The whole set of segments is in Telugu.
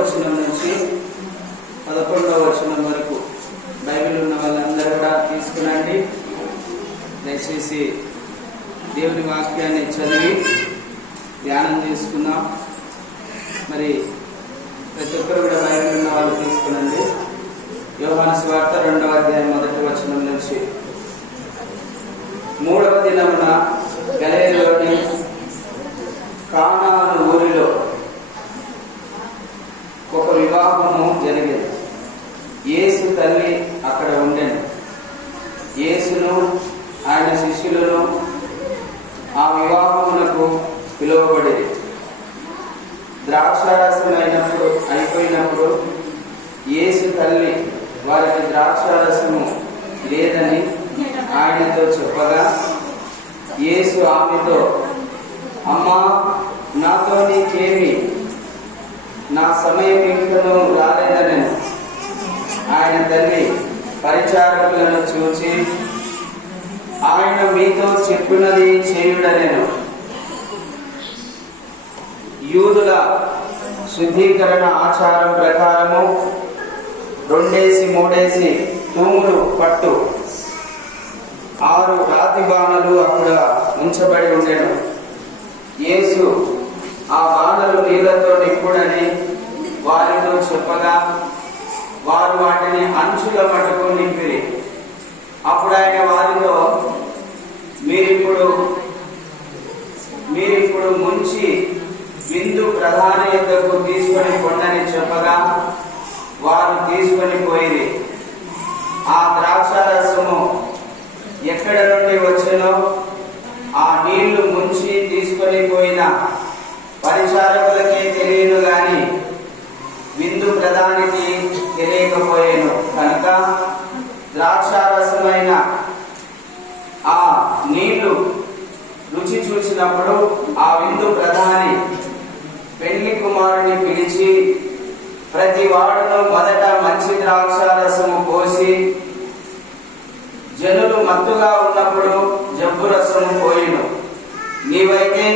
వచనం నుంచి 11వ వచనం వరకు బైబిల్ ఉన్న వాళ్ళందరూ కూడా తీసుకునండి. దయచేసి దేవుని వాక్యాన్ని చదివి ధ్యానం చేసుకుందాం. మరి ప్రతి ఒక్కరు కూడా బైబిల్ ఉన్న వాళ్ళు తీసుకునండి. యోహాను సువార్త 2వ అధ్యాయం 1వ వచనం నుంచి 3వ దినమున గలిలయలోని కానాను ఊరిలో ఒక వివాహము జరిగింది. యేసు తల్లి అక్కడ ఉండెను. యేసును ఆయన శిష్యులను ఆ వివాహమునకు పిలువబడింది. ద్రాక్షారసం అయిపోయినప్పుడు యేసు తల్లి వారికి ద్రాక్షారసము లేదని ఆయనతో చెప్పగా, యేసు ఆమెతో, అమ్మా, నాతో నీకేమి, నా సమయం ఇంకనూ రాలేదనెను. ఆయన తల్లి పరిచారకులను చూచి, ఆయన మీతో చెప్పినది చేయుడనెను. యూదుల శుద్ధీకరణ ఆచారం ప్రకారము 2-3 తూములు పట్టు 6 రాతి బాణలు అక్కడ ఉంచబడి ఉండెను. యేసు ఆ బాణలు నీళ్లతో నింపుడని వారితో చెప్పగా, వారు వాటిని అంచుల మటుకు నింపిరి. అప్పుడు ఆయన వారితో, మీరిప్పుడు ముంచి విందు ప్రధాని యొద్దకు తీసుకొని కొండని చెప్పగా, వారు తీసుకొని పోయిరి. ఆ ద్రాక్షారసము ఎక్కడ నుండి వచ్చెనో ఆ నీళ్లు ముంచి తీసుకొని పోయిన పరిచారకులకే తెలియను గాని విందు ప్రధానికి తెలియకపోయేను. కనుక ద్రాక్షారసమైన ఆ నీళ్లు రుచి చూసినప్పుడు ఆ విందు ప్రధాని పెళ్లి కుమారుని పిలిచి, ప్రతి వాడును మొదట మంచి ద్రాక్షారసము పోసి, జనులు మత్తుగా ఉన్నప్పుడు జబ్బు రసము పోయిను. నీవైతే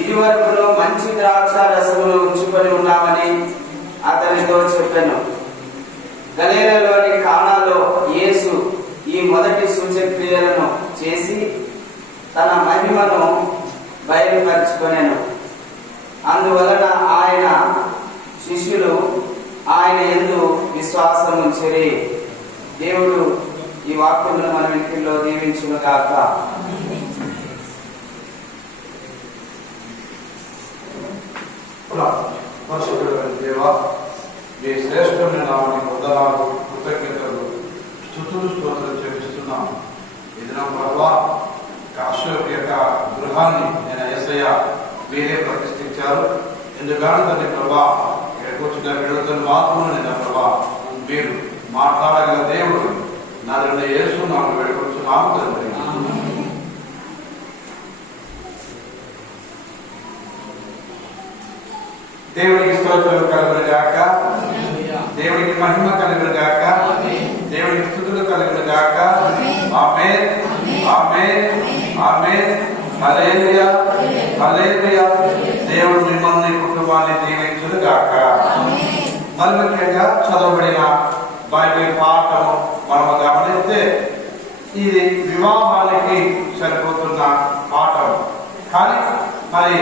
ఇదివరకును మంచి ద్రాక్షారసమును ఉంచుకొని ఉన్నామని అతనితో చెప్పెను. గలిలయలోని కానాలో యేసు ఈ మొదటి సూచక్రియలను చేసి తన మహిమను బయలుపరుచుకొనెను. అందువలన ఆయన శిష్యులు ఆయన యందు విశ్వాసం ఉంచిరి. దేవుడు ఈ వాక్యమును మన ఇంటిలో దీవించును గాక. పరిశుద్ధుడైన దేవా, మీ శ్రేష్టమైన నామానికి వందనాలు, కృతజ్ఞతలు, స్తుతులు, స్తోత్రాలు చెల్లిస్తున్నాం. ఇది నా ప్రభువా, అశోక్ యొక్క గృహాన్ని నేను యేసయ్య మీరే ప్రతిష్ఠించారు. ఎందుకంటే తండ్రి ప్రభా, ఇక్కడికి వచ్చిన విడుదల మాత్రం నేను ప్రభా మీరు మాట్లాడగల దేవుడు నన్ను యేసునామమున వేడుకొంచున్నాము తండ్రి. దేవునికి స్తోత్రం కలుగును గాక, దేవునికి మహిమ కలుగును గాక, దేవునికి స్తుతులు కలుగును గాక. ఆమేన్, ఆమేన్, ఆమేన్. హల్లెలూయా, హల్లెలూయా. దేవుడు మిమ్మల్ని కుటుంబాన్ని దీవించును గాక. మరి ముఖ్యంగా చదవబడిన బైబిల్ పాఠము మనము గమనిస్తే ఇది వివాహానికి సరిపోతున్న పాఠం. కానీ మరి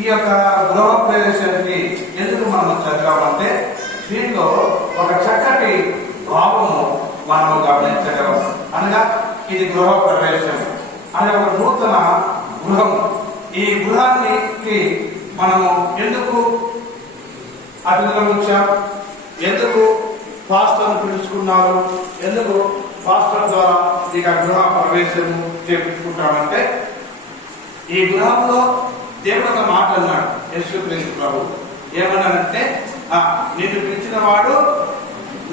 ఈ యొక్క గృహ ప్రవేశానికి ఎందుకు మనం చదివామంటే దీంట్లో ఒక చక్కటి భావము మనము గమనించగలం. అనగా ఇది గృహ ప్రవేశం అనే ఒక నూతన గృహం. ఈ గృహానికి మనము ఎందుకు అతిథులు వచ్చాం, ఎందుకు పాస్టర్ను పిలుచుకున్నారు, ఎందుకు పాస్టర్ ద్వారా ఇక గృహ ప్రవేశం చేపించుకుంటామంటే ఈ గృహంలో దేవుడు ఒక మాట అన్నాడు. యేసుక్రీస్తు ప్రభు ఏమన్నాడంటే, నిన్ను పిలిచిన వాడు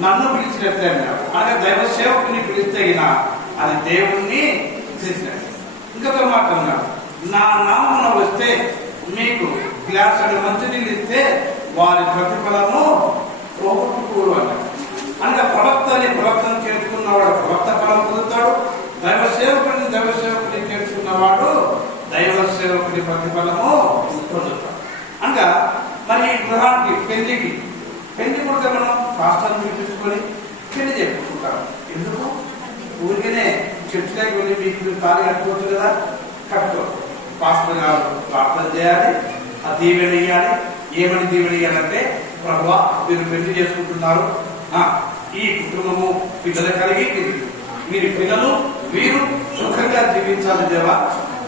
నన్ను పిలిచినట్లే అన్నాడు. అనగా దైవ సేవకుని పిలిస్తే అది దేవుణ్ణి పిలిచినట్టు. ఇంకొక మాట అన్నాడు, నా నామమున వస్తే మీకు గ్లాసుడు మంచినీళ్ళు ఇస్తే వారి ప్రతిఫలము పోగొట్టుకోరు అన్నాడు. అనగా ప్రవక్తను చేర్చుకున్నవాడు ప్రవక్త ఫలం పొందుతాడు, దైవ సేవకుని చేర్చుకున్నవాడు దైవ సేవకుని ప్రతిఫలము పొందుతాడు. అనగా మరి ఈ గృహానికి పెళ్లికి పెళ్లి కొడుకు మనం పాస్టర్ని పిలిపించుకొని పెళ్లి చెప్పుకుంటాం. ఎందుకు? ఊరికనే చర్చిలోకి వెళ్ళి మీకు తాళి కట్టుకోవచ్చు కదా, కట్టుకో. పాస్టర్ గారు ప్రార్థన చేయాలి, ఆ దీవెన ఇయ్యాలి. ఏమని దీవెన ఇయ్యాలంటే, ప్రభువా మీరు పెళ్లి చేసుకుంటున్నారు, ఈ కుటుంబము పిల్లలు కలిగి మీరు పిల్లలు మీరు సుఖంగా జీవించాలి దేవా,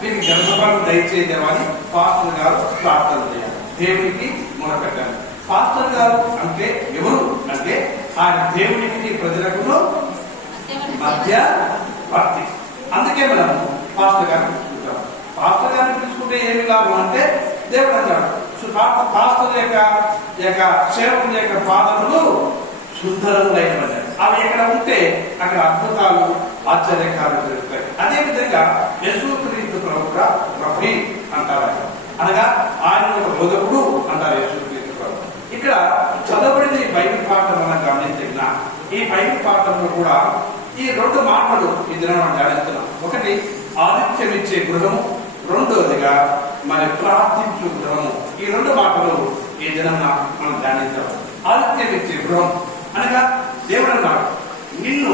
మీకు గర్భఫలం దయచేయ దేవా అని పాస్టర్ గారు ప్రార్థన చేయాలి, దేవునికి మొదలుపెట్టాలి. పాస్టర్ గారు అంటే ఎవరు అంటే ఆయన దేవునికి ప్రజలకు మధ్య భక్తి. అందుకే మనం పాస్టర్ గారిని పిలుచుకుంటాం. పాస్టర్ గారిని పిలుచుకుంటే ఏమి లాభం అంటే, దేవుడు అన్నాడు పాస్టర్ యొక్క సేవకుల యొక్క పాదములు సుందరములైనవి. అవి ఎక్కడ ఉంటే అక్కడ అద్భుతాలు ఆశ్చర్యకాలు జరుగుతాయి. అదేవిధంగా యేసుక్రీస్తు ప్రభు రఫీ అంటారు, అనగా ఆయన ఒక బోధకుడు అంటారు యేసుక్రీస్తు ప్రభు. ఇక్కడ చదవబడిన ఈ బైబిల్ పాఠం మనం గమనించిన ఈ బైబిల్ పాఠంలో కూడా ఈ రెండు మాటలు ఈ దినం మనం ధ్యానిస్తున్నాం. ఒకటి ఆతిథ్యం ఇచ్చే గృహము, రెండోదిగా మరి ప్రార్థించు గృహము. ఈ రెండు మాటలు ఈ దినం మనం ధ్యానించాం. ఆతిథ్యం ఇచ్చే గృహం అనగా దేవుడు అన్నాడు, నిన్ను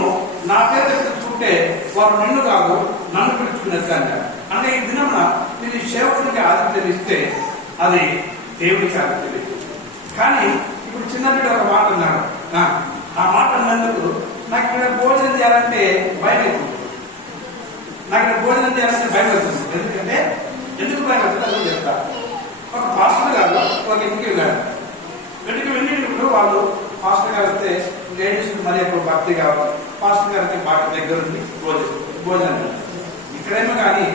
నా పేరు పిలుచుకుంటే వారు నిన్ను కాదు నన్ను పిలుచుకున్నట్టు అన్నాడు. అంటే ఈ దినం మీరు సేవకునికి ఆతిథ్యం ఇస్తే అది దేవుడికి ఆతిథ్యం ఇస్తుంది. కానీ ఇప్పుడు చిన్న బిడ్డ ఒక మాట అన్నాడు, ఆ మాట అన్నందుకు నాకు ఇక్కడ భోజనం చేయాలంటే భయం అవుతుంది. నాకు ఇక్కడ భోజనం చేయాలంటే భయం అవుతుంది. ఎందుకు భయం అవుతుంది అని చెప్తా. ఒక పాస్టర్ గారు ఒక ఇంటికి వెళ్ళాడు. ఇంటికి వెళ్ళినప్పుడు వాళ్ళు పాస్టర్ గారు వస్తే లేడీస్ మరి ఎక్కువ భక్తి కావాలి, పాస్టర్ గారికి బాగా దగ్గర ఉంది భోజనం. ఇక్కడేమో కానీ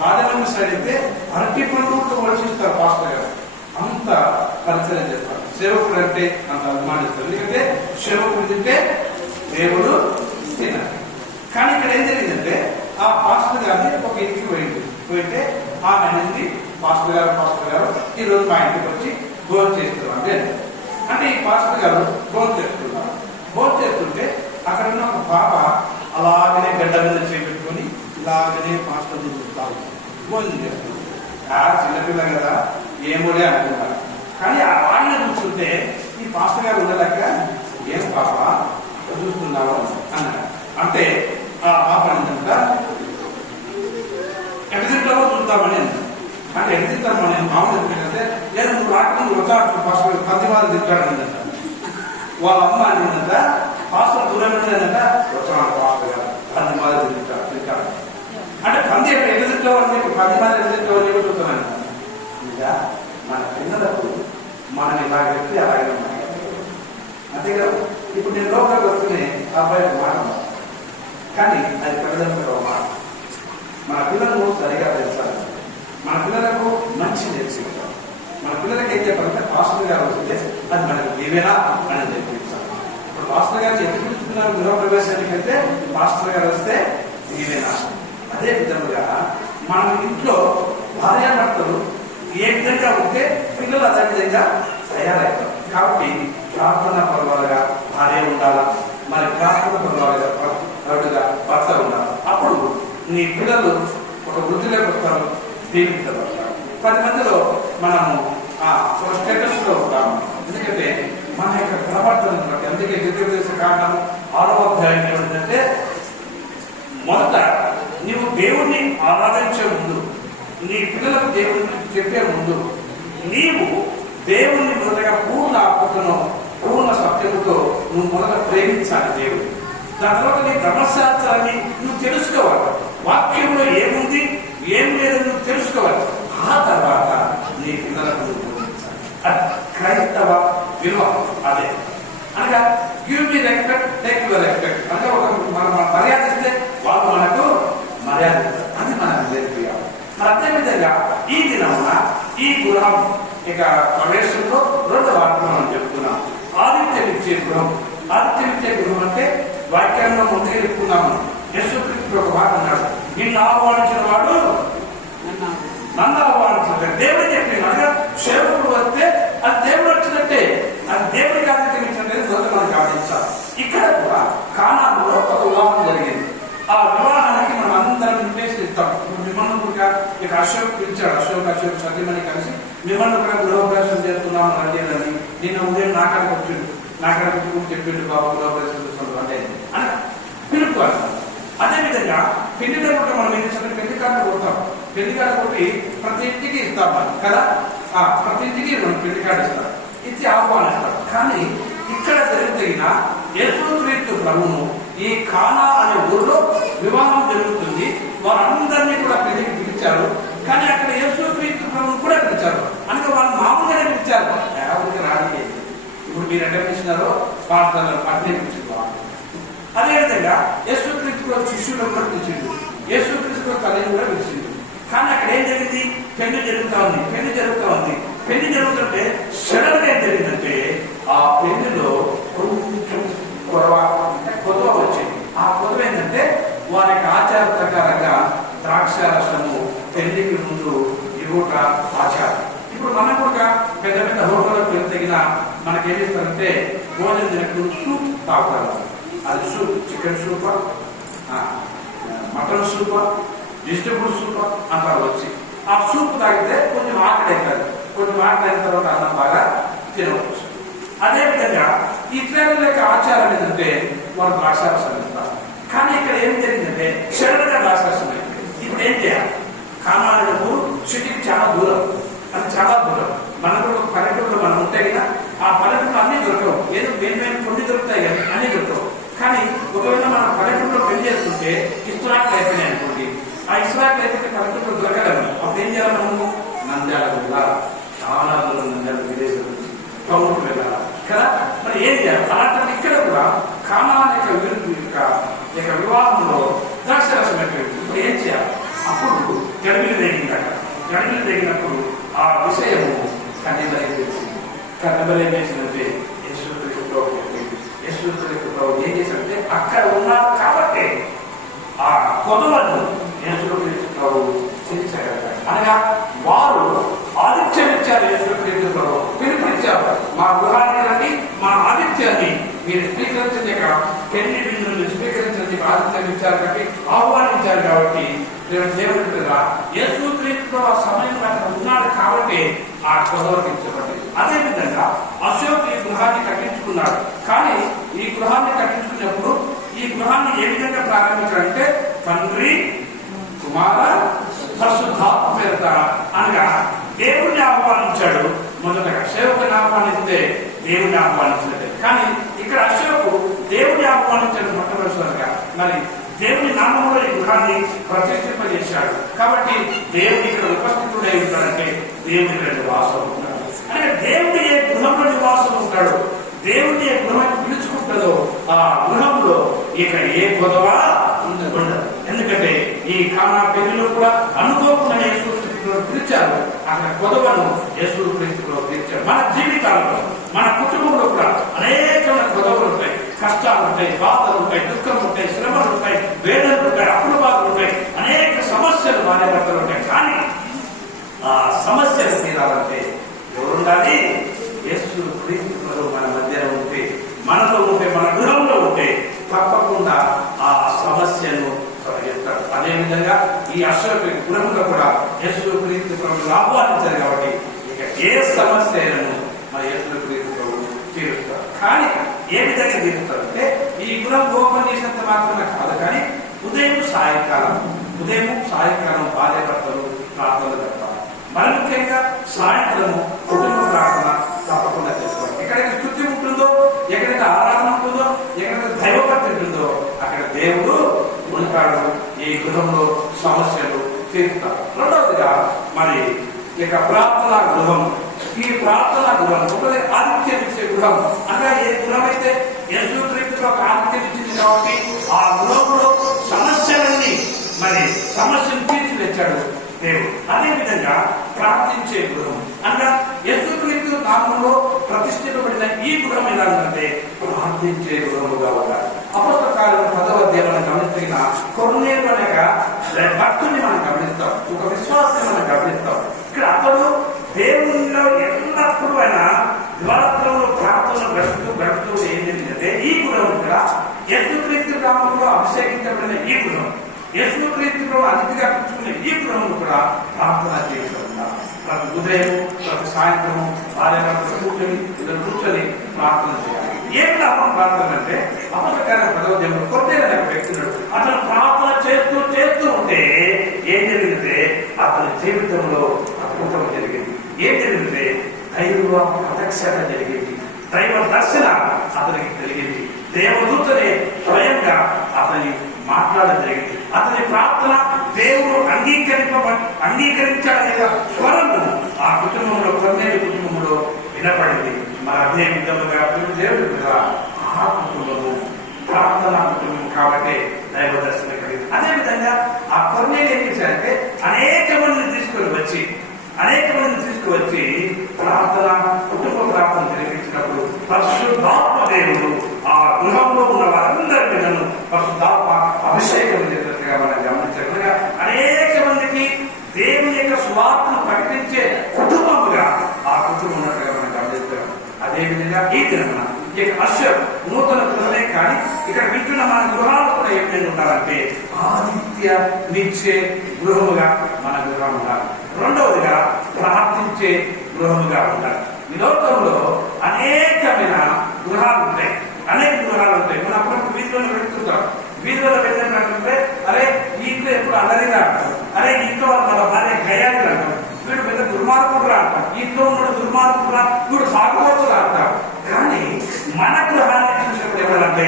రాజమండ్రి సైడ్ అయితే అరటి పండుగతో వర్షిస్తారు పాస్టర్ గారు. అంత పరిచయం చేస్తారు. సేవకుడు అంటే అంత అభిమానిస్తారు. ఎందుకంటే సేవకుడు తింటే దేవుడు తినాలి. కానీ ఇక్కడ ఏం జరిగిందంటే, ఆ పాస్టర్ గారిని ఒక ఇంటికి పోయితే ఆమె అనేది పాస్టర్ గారు ఈరోజు మా ఇంటికి వచ్చి భోజనం చేస్తున్నారు అంటే ఈ పాస్టర్ గారు భోజనం చేస్తున్నారు. భోజనం చేస్తుంటే అక్కడ ఉన్న ఒక పాప అలాగనే గడ్డ మీద చేపెట్టుకొని ఇలాగనే పాస్టర్ చూస్తారు, భోజనం చేస్తున్నారు. చిన్నపిల్ల కదా ఏమోడే అనుకుంటారు. కానీ ఆయన చూస్తుంటే ఈ పాస్టర్ గారు ఉండలేక, ఏం పాప చూస్తున్నావు అన్నాడు. అంటే ఆ పాప ఏంటంట, ఎటు తింటావో చూద్దామని అన్నాడు. అంటే ఎటు తింటామో నేను మామూలు ఎందుకంటే లేదు నువ్వు రాకుండా వద్దాడు పాస్టర్ కందివారు తింటాడని అంట. వాళ్ళ అమ్మ అనిందంట, పాస్టర్ దూరం ఏంటంట, వచ్చాడు పాస్టర్ గారు కందివారు తింటాడు. అంటే కంది ఎక్కడ ఎటు తింటావని మీకు కందివారు ఎటు తింటావని చెప్పి చూస్తున్నాను. ఇంకా మన పిల్లలకు మనం ఇలాగ వ్యక్తి అలాగే అంతే కదా. ఇప్పుడు నేను లోపలికి వస్తూనే అబ్బాయి మాట, కానీ అది తల్లిదండ్రులు ఒక మాట. మన పిల్లలను సరిగా పెంచాలి, మన పిల్లలకు మంచి నేర్పించాలి. మన పిల్లలకి ఏం చెప్పాలంటే పాస్టర్ గారు వస్తే అది మనకు ఏవేనా అని నేర్పించాలి. ఇప్పుడు పాస్టర్ గారు ఎప్పుడు పిలుచుకున్నారు గృహ ప్రవేశానికి అయితే పాస్టర్ గారు వస్తే ఏవేనా. అదే విధంగా మన ఇంట్లో భార్యాభర్తలు ఏ విధంగా ఉంటే పిల్లలు అదే విధంగా తయారవుతారు. కాబట్టి ప్రార్థన పర్వాలుగా భార్య ఉండాలా, మరి ప్రార్థన పర్వాలుగా భర్త ఉండాలి. అప్పుడు నీ పిల్లలు ఒక వృద్ధిలోకి వస్తారు, దీవించబడతారు. 10 మందిలో మనము ఒక స్టేటస్ లో ఉంటాము. ఎందుకంటే మన యొక్క ప్రవర్తనను బట్టి. అందుకే ద్వితీయోపదేశ కాండం 6వ అధ్యాయం ఏమిటంటే, మొదట నీవు దేవుణ్ణి ఆరాధించే ముందు, నీ పిల్లలకు దేవుడిని చెప్పే ముందు నీవు దేవుణ్ణి మొదటగా పూర్ణ ఆత్మతో పూర్ణ సత్యముతో నువ్వు మొదట ప్రేమించాలి దేవుడు. దాని తర్వాత నీ ధర్మశాస్త్రాన్ని నువ్వు తెలుసుకోవాలి. వాక్యంలో ఏముంది ఏం లేదు నువ్వు తెలుసుకోవాలి. ఆ తర్వాత నీ పిల్లలకు అది క్రైస్తవ విలువ. అదే అనగా give me respect, take your respect. అంటే ఒక మనం మర్యాద ఇస్తే వాళ్ళు మనకు మర్యాద ఇస్తారు. అది మనకు నేర్పియాలి. మరి అదేవిధంగా ఈ దినమున ఈ గృహం ఇక ప్రవేశంలో 2 వార్తలు మనం చెప్తున్నాం. ఆదిత్యం ఇచ్చే గృహం. ఆదిత్యం ఇచ్చే గృహం అంటే వాక్యంలో ముందుగా చెప్పుకున్నాము. యేసుక్రీస్తు ఒక మాట అన్నాడు, నిన్ను ఆహ్వానించిన వాడు నన్ను ఆహ్వానించాడు. దేవుడు చెప్పింది. అనగా సేవకుడు వస్తే అది దేవుడు వచ్చినట్టే, అది దేవుడికి ఆదిత్యం ఇచ్చినట్టే మొదట మనం గమనించాలి. ఇక్కడ కూడా కానానులో ఒక వివాహం జరిగింది. ఆ వివాహానికి మనం అందరం ఇన్విటేషన్ ఇస్తాం. మిమ్మల్ని కూడా ఇక అశోక్ పిలిచాడు. అశోక్ సత్యమని కలిసి మిమ్మల్ని కూడా గృహప్రవేశం చేస్తున్నాము రండి అని. నిన్న ఉదయం నాకాడికి వచ్చింది. నాకు అనిపించుకుంటూ చెప్పిండు బాబు అంటే అని పిలుపు అంటారు. అదేవిధంగా పెళ్లి కొట్టి మనం ఏం చేస్తాం, పెళ్లి కార్డు కొడతాం. పెళ్లి కార్డు కొట్టి ప్రతి ఇంటికి ఇస్తాం మనం కదా, ప్రతి ఇంటికి మనం పెళ్లి కార్డు ఇస్తాం, ఇచ్చి ఆహ్వానిస్తాం. కానీ ఇక్కడ జరిగిన యేసుక్రీస్తు ప్రభువును ఈ కానా అనే ఊరిలో వివాహం జరుగుతుంది. వారందరినీ కూడా పెళ్లికి పిలిచారు. కానీ అక్కడ యేసుక్రీస్తు ప్రభువును కూడా పిలిచారు. అనగా వాళ్ళు మామూలుగానే పిలిచారు, ఎవరికి రాని. ఇప్పుడు మీరు ఎక్కడ పిలిచినారో పాఠశాలలో అట్లే పిలిచిపోవాలి. అదేవిధంగా యేసుక్రీస్తు శిష్యులను కూడా పిలిచిండు, యేసుక్రీస్తు తల్లిని కూడా పిలిచిండు. కానీ అక్కడ ఏం జరిగింది, పెళ్లి జరుగుతూ ఉంది. పెళ్లి జరుగుతుంటే సడన్గా ఏం జరిగిందంటే ఆ పెళ్లిలో కొంచెం కొదవ వచ్చింది. ఆ కొదవ ఏంటంటే వారి యొక్క ఆచార ప్రకారంగా ద్రాక్షారసము పెళ్లికి ముందు ఇవ్వట ఆచారం. ఇప్పుడు మనం కూడా పెద్ద పెద్ద హోటళ్ళకు వెళ్తగిన మనకేం చేస్తారంటే భోజనం తినప్పుడు సూప్ తాగుతారు. అది soup, chicken soup, mutton soup, vegetable soup అంటారు. వచ్చి ఆ సూప్ తాగితే కొంచెం ఆకలి అవుతుంది. కొంచెం ఆకలి అయిన తర్వాత అన్నం బాగా తినవచ్చు. అదేవిధంగా ఇతరుల యొక్క ఆచారం ఏంటంటే వాళ్ళు ద్రాక్షారసం ఇస్తారు. కానీ ఇక్కడ ఏం జరిగిందంటే సడన్గా ద్రాక్షారసం అయింది. ఇప్పుడు ఏం చేయాలి? కానాలకు సిటీకి చాలా దూరం, అది చాలా దూరం. మనకు పల్లెటూరులో మనం ఉంటే కదా, ఆ పల్లెటూరులో అన్ని దొరకవు. ఏదో మేము కొన్ని దొరుకుతాయి కానీ అన్ని దొరకవు. కానీ ఒకవేళ మనం పల్లెటూరులో పెళ్లి చేసుకుంటే ఇస్రాకులు అయిపోయినాయి అనుకోండి, ఆ ఇస్రాకులు అయిపోతే పల్లెటూరులో దొరకలేము. అప్పుడు ఏం చేయాలి? మనము నంద్యాల వెళ్ళాలి, చాలా దూరం నంద్యాల విదేశం నుంచి టౌన్కి వెళ్ళాలి కదా. మరి ఏం చేయాలి? అలాంటి ఇక్కడ కూడా కానాల యొక్క వివాహంలో ద్రాక్షరసం అయిపోయింది. ఇప్పుడు ఏం చేయాలి? అప్పుడు గడిమిలు తగినప్పుడు ఆ విషయము కన్నబలి ఏం చేసిందంటే యేసుక్రీస్తు ఏం చేశారంటే అక్కడ ఉన్నారు కాబట్టి ఆ కొదవను యేసుక్రీస్తు చేర్చగలిగారు. అనగా వారు ఆదిత్యం ఇచ్చారు. యేసుక్రీస్తు పిలుపునిచ్చారు, మా గృహానికి రండి, మా ఆదిత్యాన్ని మీరు స్వీకరించండి. పెళ్లి బిందువులు స్వీకరించండి, ఆదిత్యం ఇచ్చారు కాబట్టి, ఆహ్వానించారు కాబట్టి దేవుడు యేసుక్రీస్తు ఆ సమయంలో అక్కడ ఉన్నాడు కాబట్టి ఆ కొదవకించబడింది. అదేవిధంగా అశోక్ ఈ గృహాన్ని కట్టించుకున్నాడు. కానీ ఈ గృహాన్ని కట్టించుకున్నప్పుడు ఈ గృహాన్ని ఏ విధంగా ప్రారంభించాడంటే తండ్రి, కుమార, పరిశుద్ధాత్మ పేరిట అనగా దేవుణ్ణి ఆహ్వానించాడు. మొదటగా సేవకుని ఆహ్వానిస్తే దేవుణ్ణి ఆహ్వానించలేదు. కానీ ఇక్కడ అశోకు దేవుణ్ణి ఆహ్వానించాడు మొట్టమొదటిసారిగా. మరి దేవుని నామంలో ఈ గృహాన్ని ప్రతిష్ఠింపజేశాడు కాబట్టి దేవుడు ఇక్కడ ఉపస్థితుడై ఉంటాడంటే దేవుని ఇక్కడ నివాసం ఉంటాడు. అంటే దేవుడు ఏ గృహంలో నివాసం ఉంటాడో, దేవుడిని ఏ గృహాన్ని పిలుచుకుంటుందో ఆ గృహంలో ఇక ఏ గొడవ ఉండదు. ఎందుకంటే ఈ కానా పెళ్లిలో కూడా అనుకోకుండా యేసుక్రీస్తులో పిలిచారు. అక్కడ గొడవను యేసుక్రీస్తులో పిలిచారు. మన జీవితాల్లో, మన కుటుంబంలో కూడా అనేకమైన గొడవలు ఉంటాయి, కష్టాలు ఉంటాయి, బాధలు ఉంటాయి, దుఃఖం ఉంటాయి, శ్రమలు ఉంటాయి, వేదనలు ఉంటాయి, అప్పుల బాధలు ఉంటాయి, అనేక సమస్యలు భార్యాభర్తలు ఉంటాయి. కానీ ఆ సమస్యలు తీరాలంటే ఎవరుండాలి? యేసుక్రీస్తు మన మధ్యలో ఉంటే, మనలో ఉంటే, మన గృహంలో ఉంటే తప్పకుండా ఆ సమస్యను తొలగిస్తాడు. అదేవిధంగా ఈ అశోక్ గృహంలో కూడా యేసుక్రీస్తు ప్రభువును ఆహ్వానించారు కాబట్టి ఇక ఏ సమస్యలను మన యేసుక్రీస్తు ప్రభువు తీరుస్తారు. కానీ ఏ విధంగా తీరుస్తారంటే ఈ గృహం ఓపెన్ చేసినంత మాత్రమే కాదు, కానీ ఉదయం సాయంకాలం భార్యాభర్తలు ప్రార్థనలు పెడతారు. మరి ముఖ్యంగా సాయంత్రము కుటుంబ ప్రార్థన తప్పకుండా చేసుకోవాలి. ఎక్కడైతే స్తుతి ఉంటుందో, ఎక్కడైతే ఆరాధన ఉంటుందో, ఎక్కడైతే దైవభక్తి ఉంటుందో అక్కడ దేవుడు ఉంటాడు. ఈ గృహంలో సమస్యలు తీరుతారు. రెండవదిగా మరి ఇక ప్రార్థనా గృహం. ఈ ప్రార్థనా గృహం ఒకటి ఆదిత్యం ఇచ్చే గృహం. అనగా ఏ గృహం అయితే యేసుక్రీస్తులో ఒక ఆదిత్యం ఇచ్చింది కాబట్టి ఆ గృహంలో సమస్యలన్నీ సమస్యను తీర్చివచ్చాడు దేవుడు. అదేవిధంగా ప్రార్థించే గృహం అనగా యేసుక్రీస్తు నామములో ప్రతిష్ఠింపబడిన ఈ గృహం ఎలా ఉందంటే ప్రార్థించే గృహముగా ఉండాలి. అపొస్తలుల కార్యములు 10వ అధ్యాయం గమనించిన కొర్నేలు అనగా భక్తుని మనం గమనిస్తాం, ఒక విశ్వాసాన్ని మనం గమనిస్తాం. ఇక్కడ అతడు దేవునిలో ఎల్లప్పుడూ ఆయన దివారాత్రంలో ప్రార్థనలు గడుపుతూ ఏం జరిగిందంటే ఈ గృహం కూడా యేసుక్రీస్తు నామములో అభిషేకించబడిన ఈ గృహం, యేసుక్రీస్తులో అతిథిగా పిలుచుకునే ఈ గృహం కూడా ప్రార్థన చేస్తున్నారు. ప్రతి ఉదయం, ప్రతి సాయంత్రం భార్యాభర్తలు కూర్చొని ప్రార్థన చేయాలి. ప్రార్థన అపకార పదోద్యమంలో కొద్దిగా వ్యక్తి ఉన్నాడు. అతను ప్రార్థన చేస్తూ చేస్తూ ఉంటే ఏం జరిగిందంటే అతని జీవితంలో అద్భుతం జరిగింది. ఏం జరిగిందంటే దైవ ప్రత్యక్షత జరిగింది, దైవ దర్శన అతనికి కలిగింది. దేవదూతనే స్వయంగా అతని మాట్లాడడం జరిగింది. అతని ప్రార్థన దేవుడు అంగీకరించాడనే స్వరము ఆ కుటుంబంలో, కొన్నేళ్ళ కుటుంబంలో వినపడింది. మరి అదే విధముగా దేవుడు కదా ఆ కుటుంబము ప్రార్థన కుటుంబం కాబట్టి దైవ దర్శనం కలిగింది. అదేవిధంగా ఆ కొన్నేళ్ళు ఏం చేశారంటే అనేక మందిని తీసుకువచ్చి ప్రార్థన కుటుంబ ప్రార్థన జరిపించినప్పుడు పరిశుద్ధాత్మ దేవుడు ఆ గృహంలో ఉన్న వారందరి పిల్లలను పరిశుద్ధాత్మ అభిషేకం చేసినట్టుగా మనం గమనించగా అనేక మందికి దేవుని యొక్క స్వార్థను ప్రకటించే కుటుంబముగా ఆ కుటుంబం ఉన్నట్టుగా మనం గమనిస్తాం. అదేవిధంగా ఈ దినమున ఇక అశ్వర్ నూతన గృహమే కానీ ఇక్కడ వింటున్న మన గృహాలు కూడా ఏమైనా ఉండాలంటే ఆతిథ్యనిచ్చే గృహముగా మన గృహం ఉండాలి. రెండవదిగా ప్రార్థించే గృహముగా ఉండాలి. ఈ లోకంలో అనేకమైన గృహాలు ఉంటాయి. మన అప్పుడు వీధిలో పెడుతుంటాం. వీధిలో పెట్టినట్టుంటే అరే ఈ ఇంట్లో ఎప్పుడు అల్లరిగా అంటారు, అరే ఇంట్లో వాళ్ళ భార్య గయాలు అంటారు, వీడు పెద్ద దుర్మార్గుడు అంటారు, ఇంట్లో ఉన్నాడు దుర్మార్గుడు, వీడు సాగుబోతులు అంటారు. కానీ మన గృహాన్ని చూసినప్పుడు ఎవరంటే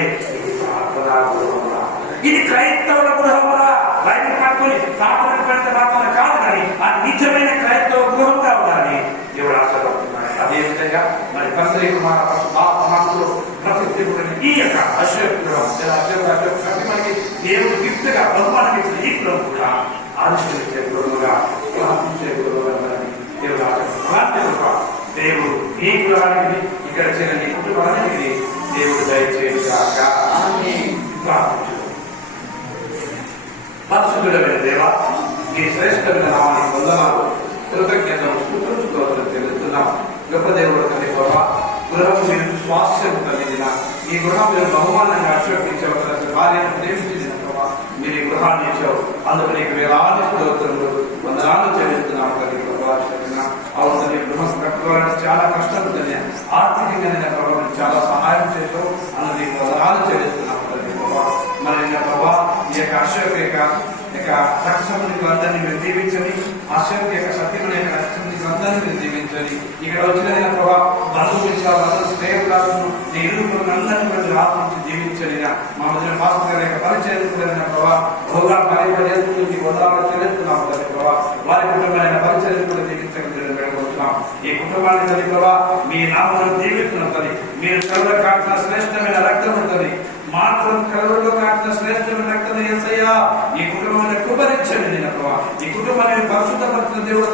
ఇది క్రైస్తవుల గృహమురా, బయటకు పట్టుకొని ప్రార్థన పెడితే ప్రార్థన కాదు, కానీ అది నిజమైన క్రైస్తవ గృహంగా ఉండాలి దేవుడు ఆశీర్వదిస్తున్నాడు. అదేవిధంగా మరి తండ్రి కుమార పరిశుద్ధాత్మలో ప్రతి ఈ యొక్క అశ్వత్థాన్ని మనకి దేవుడు గిఫ్ట్ గా బహుమానం ఇచ్చిన ఈ గృహం కూడా ఆవిష్కరించే గృహముగా, ప్రార్థించే గృహంగా దేవుడు ఆశీర్వదిస్తున్నాడు. దేవుడు ఈ గృహానికి ఇక్కడ చేరిన ఈ కుటుంబానికి దేవుడు దయచేయగాక. పరిశుద్ధుడైన దేవా, ఈ శ్రేష్టమైన నామాన్ని వందనాలు, కృతజ్ఞతలు, స్తుతులు తెలుస్తున్నాం. గొప్ప దేవుడు తల్లి బాబా, గృహం మీరు స్వాస్థ్యం కలిగిన ఈ గృహం మీరు బహుమానంగా అశ్వపించవలసిన భార్యను ప్రేమించిన ప్రభావ మీరు ఈ గృహాన్ని ఇచ్చావు. అందుకు నీకు వేలాది స్తోత్రములు, వందనాలు చెల్లిస్తున్నాము తల్లి ప్రభావ. అవును, నీ గృహం కట్టుకోవాలంటే చాలా కష్టం ఉంటుంది. ఆర్థికంగా నేను ప్రభావం చాలా సహాయం చేసావు, అందుకు నీకు వందనాలు చెల్లిస్తున్నాము తల్లి ప్రభావ. మరి ప్రభావ ఈ యొక్క అశ్వక యొక్క రక్షకులందరినీ మీరు దీవించండి, అశ్వక యొక్క సత్యముల యొక్క రక్షకులందరినీ మీరు దీవించండి. ఇక్కడ వచ్చిన ప్రభావ బంధువులు స్నేహితులను నీ ఇరువులందరినీ మీరు ఆత్మించి దీవించండి. మా మధ్య పాస్టర్ గారి యొక్క పరిచయం ప్రభావ బహుగా పరిచయం మీకు వందనాలు చెల్లిస్తున్నాము తల్లి ప్రభావ. వారి కుటుంబాలైన పరిచయం కూడా దీవించగలిగిన వేడుకుంటున్నాం. ఈ కుటుంబాన్ని తల్లి ప్రభావ మీ నామములను దీవిస్తున్నాం తల్లి. మీరు కరువులో కాచిన శ్రేష్టమైన రక్తం ఉంటుంది, మాత్రం కరువులో కాచిన శ్రేష్టమైన రక్తం యేసయ్యా ఈ కుటుంబాన్ని కృపరించండి. నేను ప్రభావ ఈ కుటుంబాన్ని పరిశుద్ధపరిచిన దేవుడు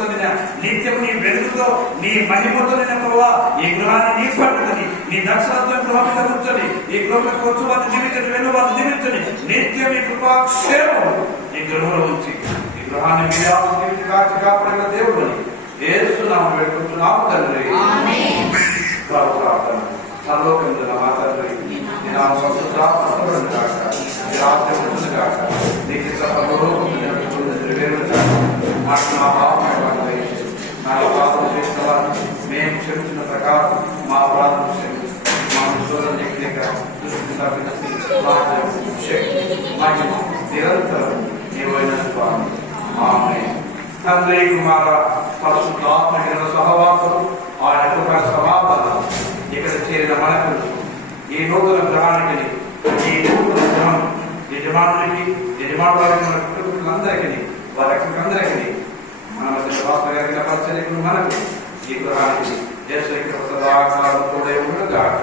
నిత్యం నీ వెలుగుతో నీ మహిమతో నేను ప్రభావ ఈ గృహాన్ని నీ పట్టుకొని నీ దక్షిణతో గృహం మీద కూర్చొని ఈ గృహంలోకి వచ్చి వారిని దీవించండి, వెళ్ళు వారిని దీవించండి. నిత్యం ఈ కృపాక్షేమం ఈ గృహంలో ఉంచి ఈ గృహాన్ని మీరు కాపాడిన దేవుడు అని ఏస్తున్నాము పెట్టుకుంటున్నాము తండ్రి. ప్రార్థన సర్వోపేంద్ర మా తండ్రి, మేము క్షమించిన ప్రకారం మా అపరాధం నిరంతరం నీవైన తండ్రి కుమార పరిశుద్ధాత్మ సహవాసులు ఆయన కృప సమాధానం ఇక్కడ చేరిన మనకు ఈ నూతన గ్రహానికి, ఈ నూతన గ్రహం యజమానులకి, యజమానులకి, మన కుటుంబాలందరికీ, వారి అందరికీ మన మధ్య పాస్టర్ గారి పరిచర్యకు మనకు ఈ గృహానికి దేశ సదాకాలం కూడా ఉండగాక.